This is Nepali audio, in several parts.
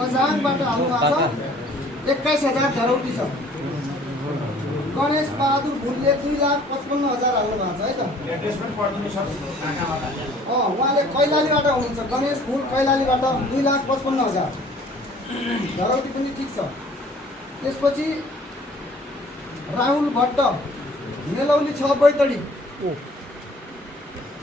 मजाङबाट हाल्नु भएको छ 21,000 झरौटी छ। गणेश बहादुर भुलले 2,55,000 हाल्नु भएको छ है त। उहाँले कैलालीबाट हुनुहुन्छ। गणेश भुल कैलालीबाट 2,55,000 झरौटी पनि ठिक छ। त्यसपछि राहुल भट्ट मेलौली छ बैतडी।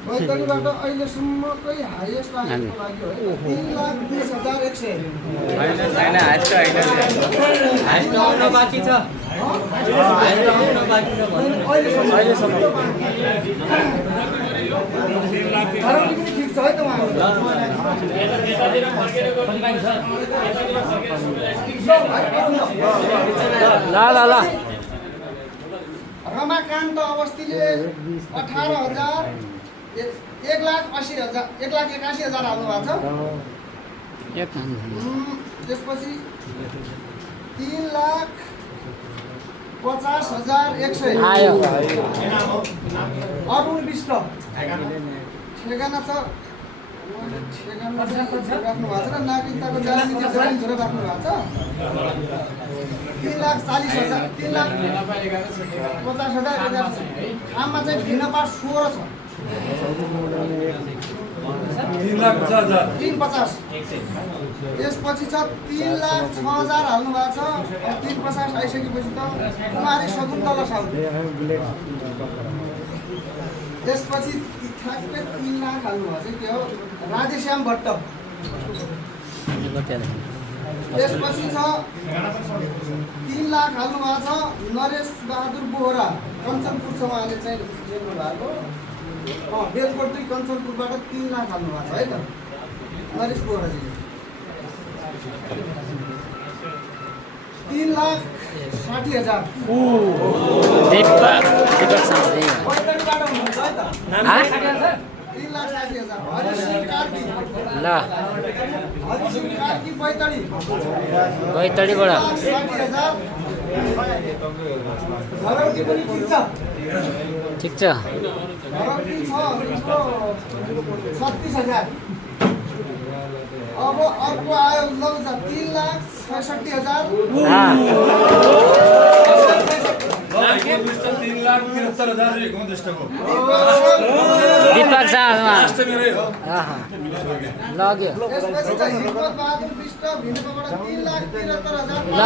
बैतडीबाट अहिलेसम्मकै हाइएस्ट आएको लाग्यो है 3,20,100। बाँकी छ झरौटी पनि ठिक छ है त उहाँको। ल रमाकान्त अवस्थीले 18,000 1,80,000 1,81,000 हाल्नु भएको छ। त्यसपछि 3,50,100 आयो। अरुण विष्ट ठेगाना छ। ठेगाना राख्नु भएको छ र नागरिकताको जारी राख्नु भएको छ। 3,40,000 3,50,000 आममा चाहिँ भिन्नपा 16 छ। 3,50,000। त्यसपछि छ 3,06,000 हाल्नु भएको छ। 3,50,000 आइसकेपछि त कुमारी शकुन्तला साहु। त्यसपछि ठ्याक्कै 3,00,000 हाल्नु भएको चाहिँ के हो राधेश्याम भट्ट। त्यसपछि छ 3,00,000 हाल्नु भएको छ नरेश बहादुर बोहरा। कञ्चनपुर छ उहाँले चाहिँ लेख्नु भएको। बेलकोट 2 कञ्चनपुरबाट 3,00,000 हाल्नु भएको छ है त नरेश बोहराजीले। 3,60,000 बैतडीबाट हुनुहुन्छ है त। 3,60,000 हरिसिंह कार्की। हरिसिंह कार्की बैतडी। बैतडीबाट 3,60,000 झरौटी पनि ठिक छ। ठिक छ। झरौटी छ 36,000। अब अर्को आयो लौ 3,66,000। दीपक साहब लग्यो। त्यसपछि चाहिँ हिम्मत बहादुर विष्ट भिन्नपाबाट 3,73,000। ल